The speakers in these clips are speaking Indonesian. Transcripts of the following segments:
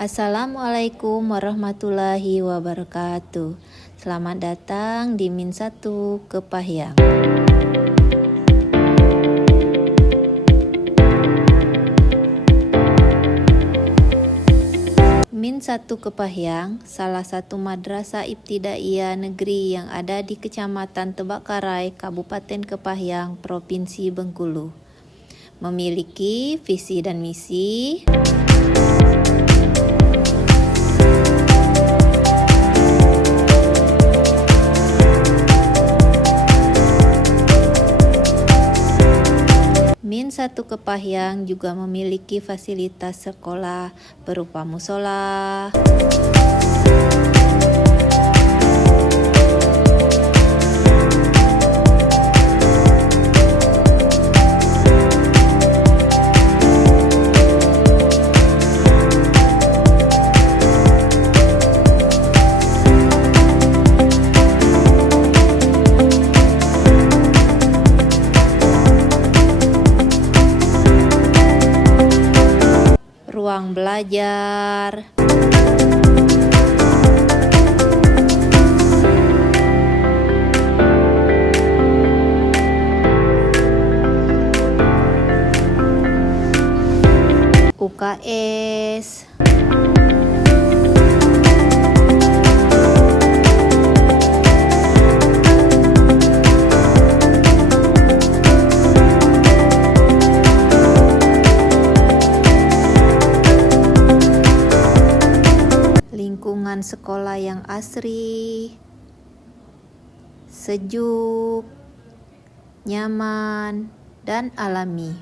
Assalamualaikum warahmatullahi wabarakatuh. Selamat datang di Min 1 Kepahyang. Min 1 Kepahyang, salah satu madrasah ibtidaiyah negeri yang ada di Kecamatan Tebak-Karai, Kabupaten Kepahyang, Provinsi Bengkulu. Memiliki visi dan misi Min 1 Kepahyang juga memiliki fasilitas sekolah berupa musola, ruang belajar, UKS, lingkungan sekolah yang asri, sejuk, nyaman, dan alami.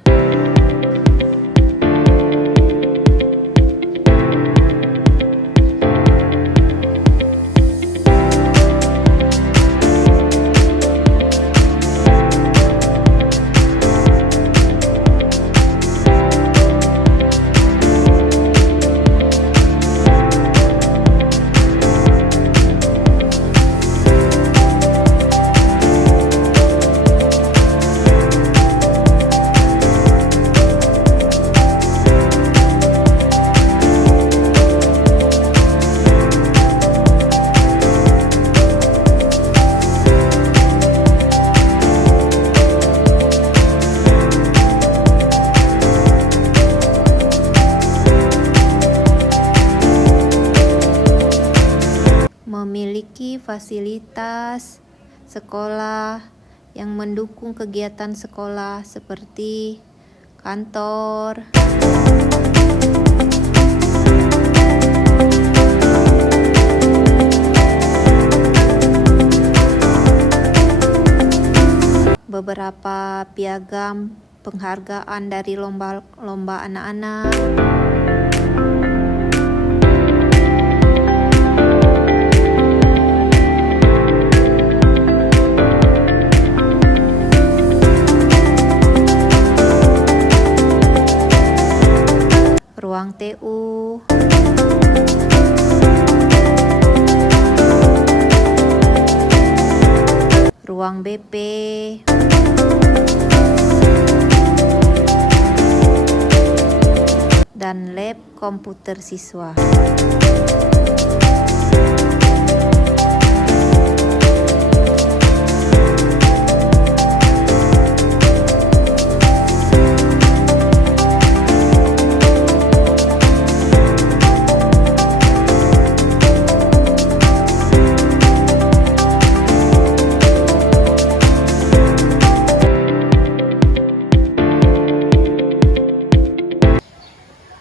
Memiliki fasilitas sekolah yang mendukung kegiatan sekolah seperti kantor, beberapa piagam penghargaan dari lomba-lomba anak-anak, ruang TU, ruang BP, dan lab komputer siswa.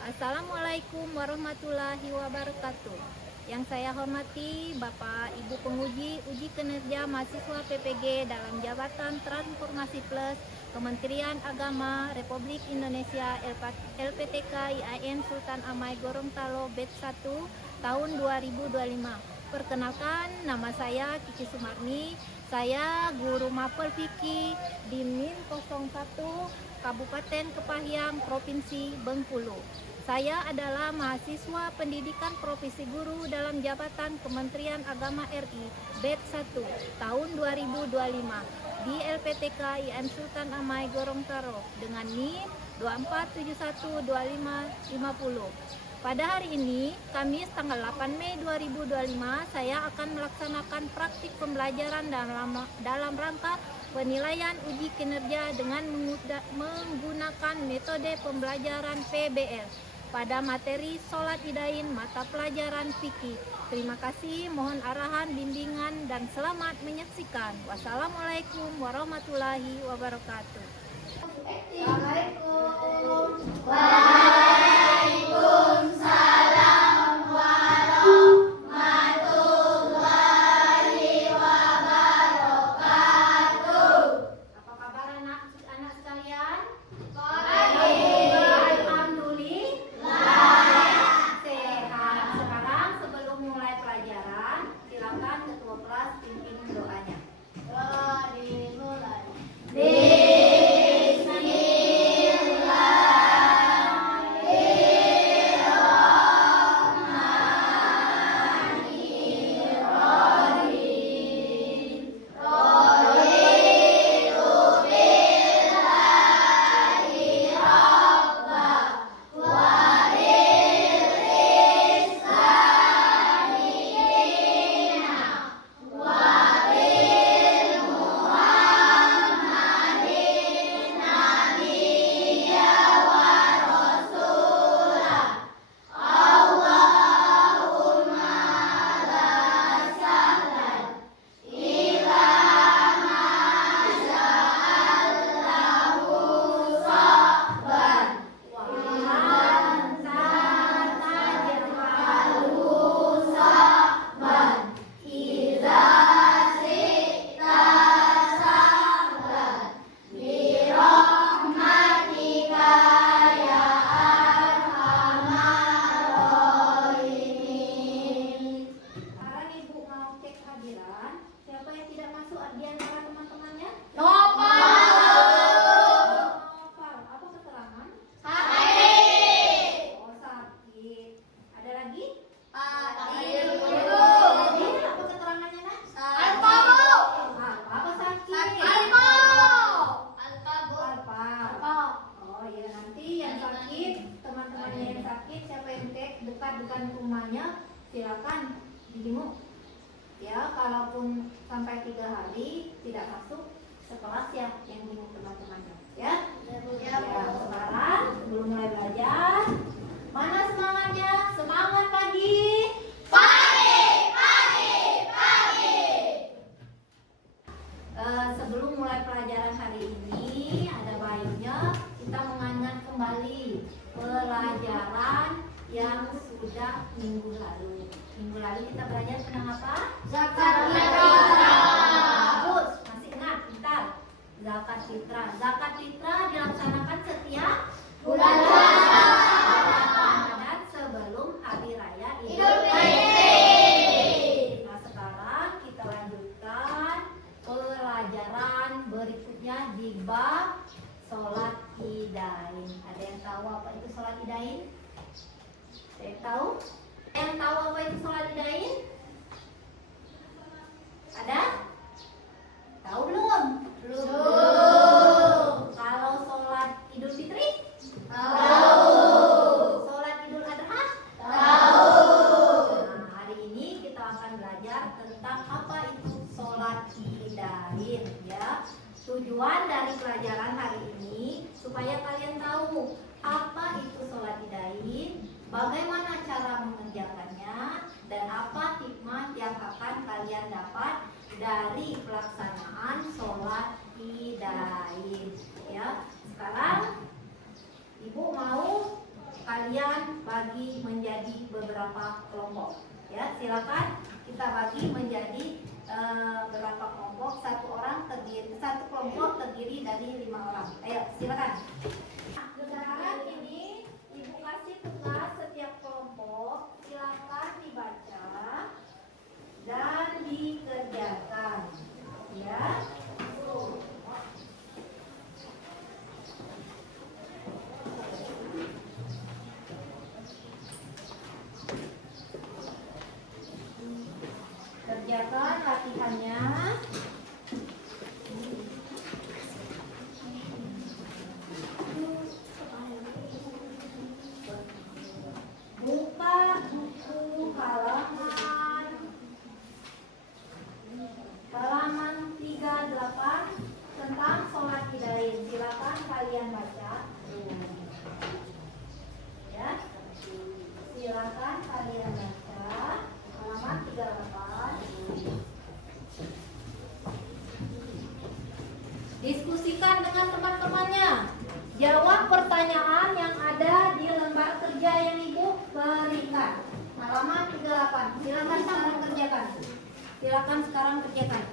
Assalamualaikum warahmatullahi wabarakatuh. Yang saya hormati Bapak Ibu Penguji Uji Kinerja Mahasiswa PPG dalam Jabatan Transformasi Plus Kementerian Agama Republik Indonesia LPTK IAIN Sultan Amai Gorontalo Batch 1 tahun 2025. Perkenalkan, nama saya Kiki Sumarni. Saya guru mapel fikih di Min 01 Kabupaten Kepahyang, Provinsi Bengkulu. Saya adalah mahasiswa pendidikan profesi guru dalam jabatan Kementerian Agama RI Batch 1 tahun 2025 di LPTK IAIN Sultan Amai Gorontalo dengan NIM 24712550. Pada hari ini, Kamis tanggal 8 Mei 2025, saya akan melaksanakan praktik pembelajaran dalam rangka penilaian uji kinerja dengan menggunakan metode pembelajaran PBL pada materi Sholat Idain mata pelajaran fikih. Terima kasih, mohon arahan, bimbingan, dan selamat menyaksikan. Wassalamualaikum warahmatullahi wabarakatuh. Assalamualaikum. Waalaikumsalam warahmatullahi wabarakatuh. Apa kabar anak-anak sekalian? Baik. Alhamdulillah. Sehat. Sekarang sebelum mulai pelajaran, silakan ketua kelas pimpin doanya. Dimulai. Dekat rumahnya silakan dijenguk ya, kalaupun sampai 3 hari tidak masuk sekelas ya yang jenguk teman-temannya ya. Sekarang sebelum mulai belajar, mana semangatnya? Semangat pagi. Sebelum mulai pelajaran hari ini ada baiknya kita mengingat kembali pelajaran yang sudah minggu lalu. Minggu lalu kita belajar tentang apa? Zakat fitrah. Bagus, masih ingat? Bentar. Zakat fitrah. Zakat fitrah dilaksanakan setiap bulan Ramadan sebelum hari raya Idul Fitri. Nah, sekarang kita lanjutkan pelajaran berikutnya di bab sholat idain. Ada yang tahu apa itu sholat idain? Saya tahu? Yang tahu apa itu sholat idain? Ada? Tahu belum? Belum. Kalau sholat Idul Fitri? Tahu. Sholat Idul Adha? Tahu. Nah, hari ini kita akan belajar tentang apa itu sholat idain ya. Tujuan dari pelajaran hari ini supaya kalian tahu apa itu sholat idain, bagaimana cara mengerjakannya, dan apa hikmah yang akan kalian dapat dari pelaksanaan sholat idain ya. Sekarang Ibu mau kalian bagi menjadi beberapa kelompok ya. Silakan kita bagi menjadi berapa kelompok. Satu kelompok terdiri dari 5 orang. Ayo silakan. Sekarang ini Ibu kasih tugas setiap kelompok, silakan dibaca dan dikerjakan ya. Kerjakan latihannya. Diskusikan dengan teman-temannya. Jawab pertanyaan yang ada di lembar kerja yang Ibu berikan. Halaman 38. Silakan sekarang kerjakan. Silakan sekarang kerjakan.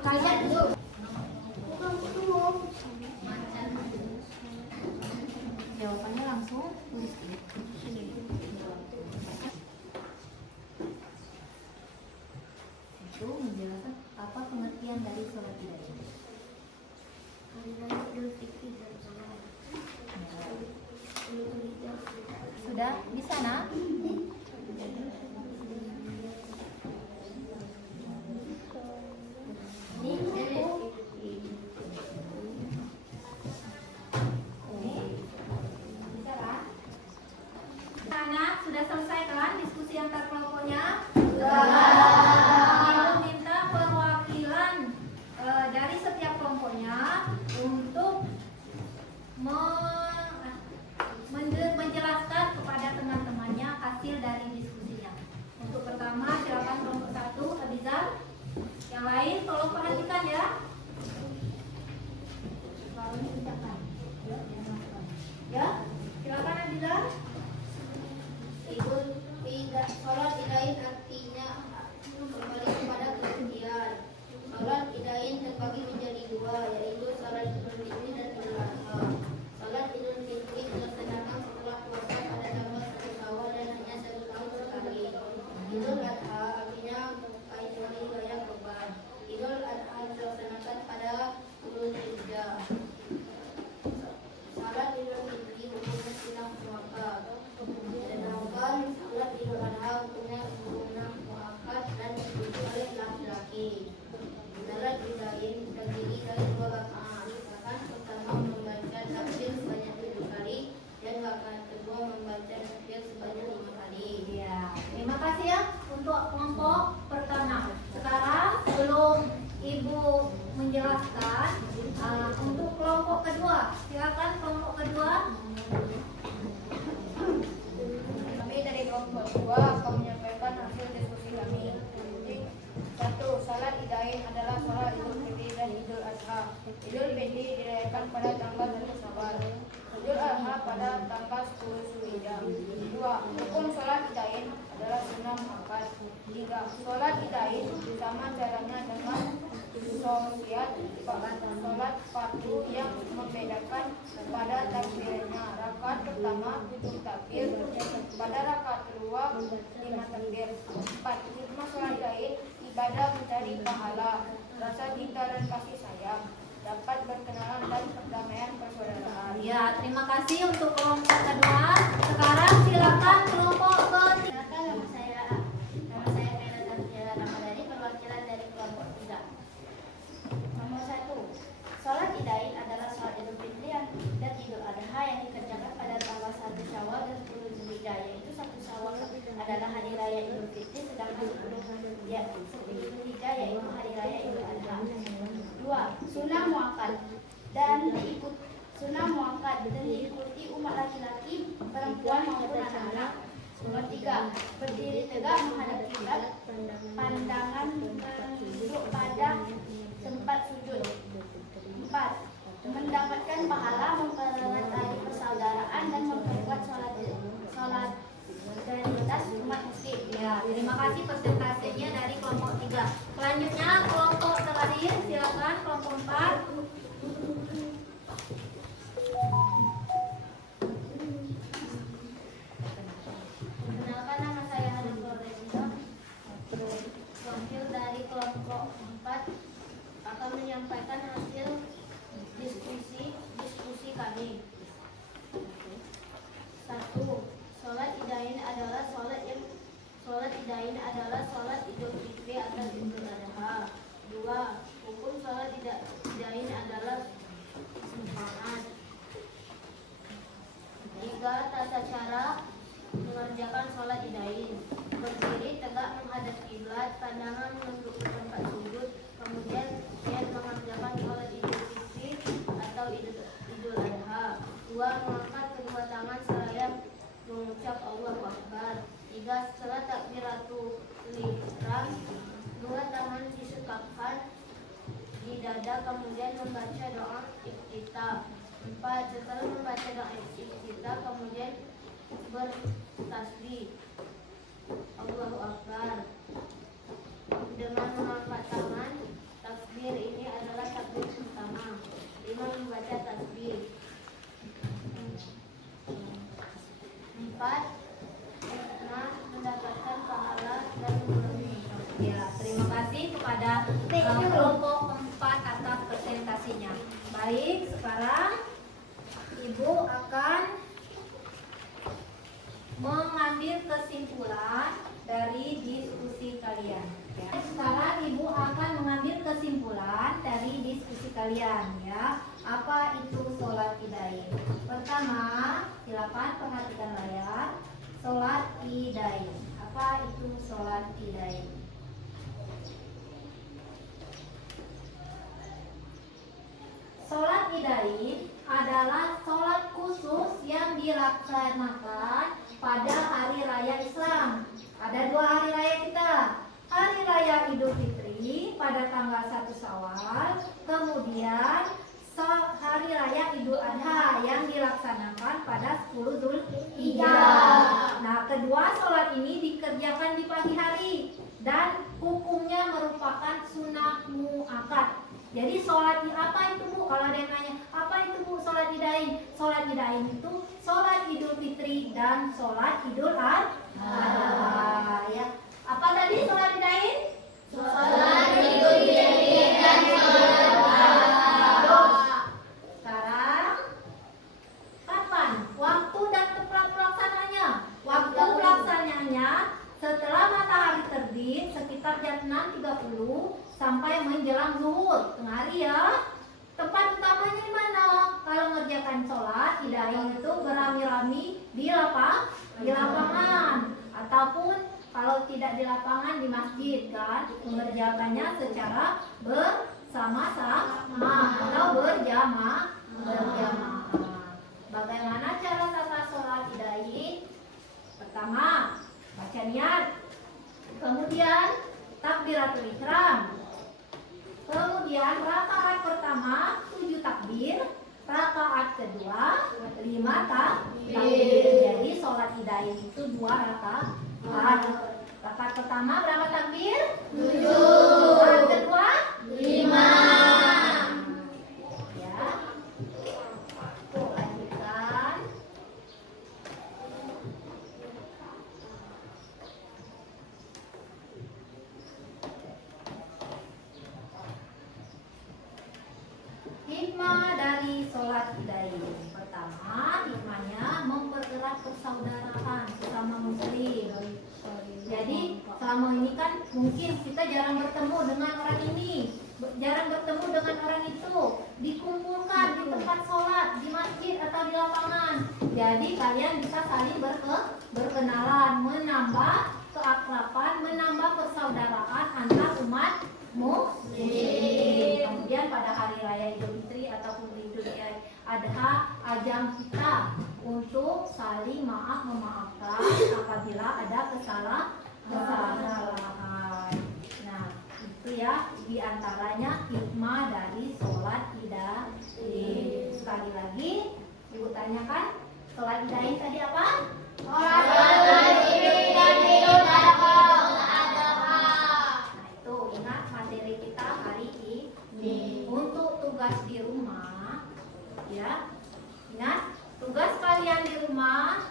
Kalian dulu. Jawabannya langsung tulis. Itu menjelaskan apa pengertian dari sholat Idul. Sudah di sana? Anak sudah selesai kan diskusi antar kelompoknya? Ibu minta perwakilan dari setiap kelompoknya untuk menjelaskan kepada teman-temannya hasil dari diskusinya. Untuk pertama silakan kelompok 1 Abizar. Yang lain tolong perhatikan ya. Ya, silakan Abizar. Sholat idain artinya kembali kepada kesucian. Sholat idain terbagi menjadi dua, yaitu sholat Idul Fitri dan Idul Adha. Sholat Idul Fitri dilaksanakan setelah puasa pada tanggal 1 Syawal dan hanya 1 tahun sekali. Idul Adha artinya kait hari raya Kurban. Idul Adha dilaksanakan pada 10 Zulhijjah. Sholat Idul Fitri hukumnya sunah muakkad. Sedangkan sholat Idul Adha hukumnya sunah muakkad dan diikuti oleh laki-laki. Sholat idain terdiri dari 2 rakaat. Rakaat pertama membaca takbir sebanyak 7 kali dan rakaat kedua membaca takbir sebanyak 5 kali. Ya, terima kasih ya untuk kelompok pertama. Sekarang sebelum Ibu menjelaskan untuk kelompok kedua, silakan kelompok kedua. Kami dari kelompok 2 akan menyampaikan hasil diskusi kami. 1. Salat idain adalah salat Idul Fitri dan Idul Adha. Idul Fitri dirayakan pada tanggal 1 Syawal. Idul Adha pada tanggal 10 Zulhijjah. 2. Hukum salat idain adalah sunnah muakkad. 3. Salat idain sama caranya dengan sholat fardu yang membedakan pada takbirnya. Rakaat pertama 7 takbir, pada rakaat kedua 5 takbir. 4. Hikmah sholat idain ibadah mencari pahala, rasa cinta dan kasih sayang, dapat berkenalan dan perdamaian persaudaraan. Ya, terima kasih untuk kelompok kedua. Sekarang silakan kelompok ketiga. Nama saya Mela Tantiara Ramadhani, perwakilan dari kelompok 3. Nomor 1. Sholat idain adalah sholat Idul Fitri dan Idul Adha yang dikerjakan pada tanggal 1 Syawal dan 10 Zulhijjah, yaitu 1 Syawal adalah hari raya Idul Fitri, sedangkan 10 Zulhijjah yaitu hari raya Idul Adha. 2. Sunnah muakkad dan diikuti umat laki-laki, perempuan maupun anak-anak. Nomor 3. Berdiri tegak menghadap kiblat, pandangan menunduk pada tempat sujud. 4. Mendapatkan pahala, mempererat tali persaudaraan dan memperkuat sholat solidaritas umat muslim. Ya, terima kasih presentasinya dari kelompok 3. Selanjutnya kelompok terakhir, silakan kelompok 4. Perkenalkan, nama saya Hanif Nurdin, wakil dari kelompok 4 akan menyampaikan hasil diskusi kami. 1. Sholat idain adalah sholat Idul Fitri atau Idul Adha. 2. Hukum sholat idain adalah sunat. 3. Tata cara mengerjakan sholat idain: berdiri tegak menghadap kiblat, pandangan menunduk ke tempat sujud, kemudian mengerjakan sholat Idul Fitri atau Idul Adha. 2. Mengangkat kedua tangan seraya mengucap Allahu Akbar. 3. Setelah takbiratul ihram, 2 tangan disekapkan di istidadah, kemudian membaca doa iftitah. 4. Setelah membaca doa iftitah, kemudian bertasbih Allahu Akbar dengan mengangkat tangan. Takbir ini adalah takbir pertama. 5. Membaca tasbih. 4. Mendapatkan pahala dan mengurangi. Ya, terima kasih kepada kelompok 4 atas presentasinya. Baik, sekarang Ibu akan mengambil kesimpulan dari diskusi kalian. Ya. Sekarang Ibu akan mengambil kesimpulan dari diskusi kalian, ya. Apa itu sholat idain? Pertama, silakan perhatikan layar. Sholat idain. Apa itu sholat idain? Sholat idain adalah sholat khusus yang dilaksanakan pada hari raya Islam. Ada 2 hari raya kita. Hari raya Idul Fitri pada tanggal 1 Syawal, kemudian hari raya Idul Adha yang dilaksanakan pada 10 Zulhijjah. Nah, kedua sholat ini dikerjakan di pagi hari dan hukumnya merupakan sunnah muakkad. Jadi sholat apa itu Bu? Kalau ada yang nanya, apa itu Bu sholat idain? Sholat idain itu sholat Idul Fitri dan sholat Idul Adha. Ya. Apa tadi sholat idain? Sholat Idul Fitri dan sholat Adha. Sekarang kapan? Waktu dan tempat pelaksananya. Waktu pelaksanaannya setelah matahari terbit sekitar jam 6.30 sampai menjelang zuhur tengah hari ya. Tempat utamanya di mana? Kalau mengerjakan sholat idain itu berami-rami di lapangan, ataupun kalau tidak di lapangan di masjid kan, mengerjakannya secara bersama-sama atau berjamaah. Bagaimana cara tata sholat idain? Pertama, baca niat, kemudian takbiratul ihram, kemudian rakaat pertama 7 takbir, rakaat kedua 5 takbir. Jadi sholat idain itu 2 rakaat. Rakaat pertama berapa takbir? 7. Rakaat kedua 5. Ya. Lanjutkan. Hikmah dari sholat idain. Pertama, hikmahnya mempererat persaudaraan sesama muslim. Jadi selama ini kan mungkin kita jarang bertemu dengan orang ini, jarang bertemu dengan orang itu, dikumpulkan di tempat sholat, di masjid atau di lapangan. Jadi kalian bisa saling berkenalan, menambah keakraban, menambah persaudaraan antar umat muslim. Kemudian pada hari raya Idul Fitri ataupun Idul Adha, ajang kita untuk saling memaafkan apabila ada kesalahan. Nah, itu ya diantaranya hikmah dari sholat idain. Sekali lagi, Ibu tanyakan, sholat idain tadi apa? Sholat Idul Adha. Nah, itu ingat materi kita hari ini. Untuk tugas di rumah, ya, ingat tugas kalian di rumah,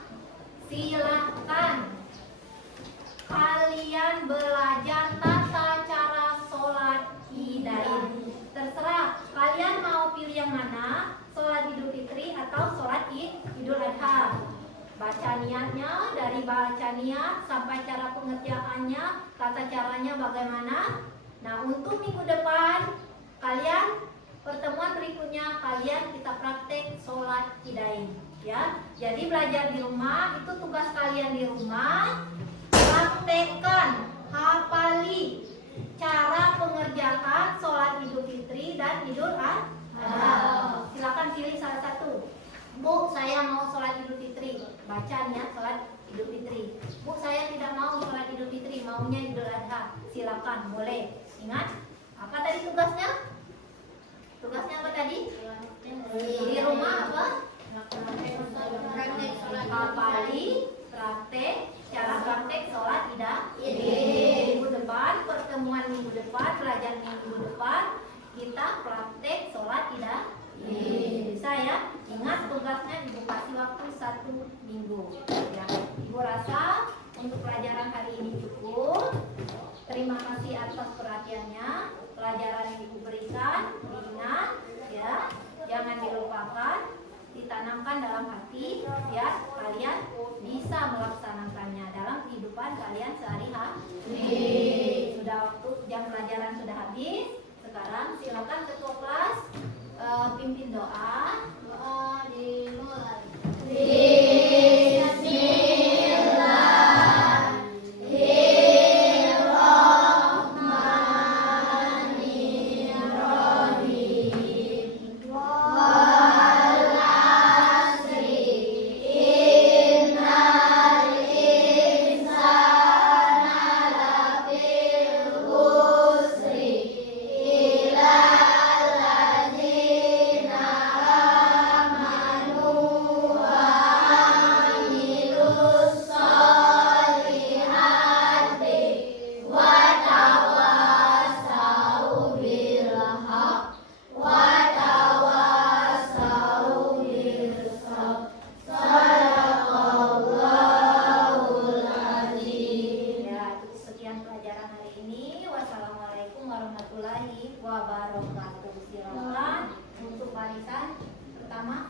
silakan kalian belajar tata cara sholat idain. Terserah kalian mau pilih yang mana, sholat Idul Fitri atau sholat Idul Adha. Baca niatnya, dari baca niat sampai cara pengerjaannya, tata caranya bagaimana. Nah, untuk minggu depan kalian, pertemuan berikutnya kalian kita praktek sholat idain, ya. Jadi belajar di rumah itu tugas kalian di rumah, praktekkan, hafali cara pengerjaan sholat Idul Fitri dan Idul Adha. Silakan pilih salah satu. Bu, saya mau sholat Idul Fitri, baca niat sholat Idul Fitri. Bu, saya tidak mau sholat Idul Fitri, maunya Idul Adha. Silakan, boleh. Ingat, apa tadi tugasnya? dalam hati, ya kalian bisa melaksanakannya dalam kehidupan kalian sehari-hari. Sudah waktu jam pelajaran sudah habis. Sekarang silakan ketua kelas pimpin doa. Doa dimulai. Wassalamualaikum warahmatullahi wabarakatuh. Silakan untuk barisan pertama.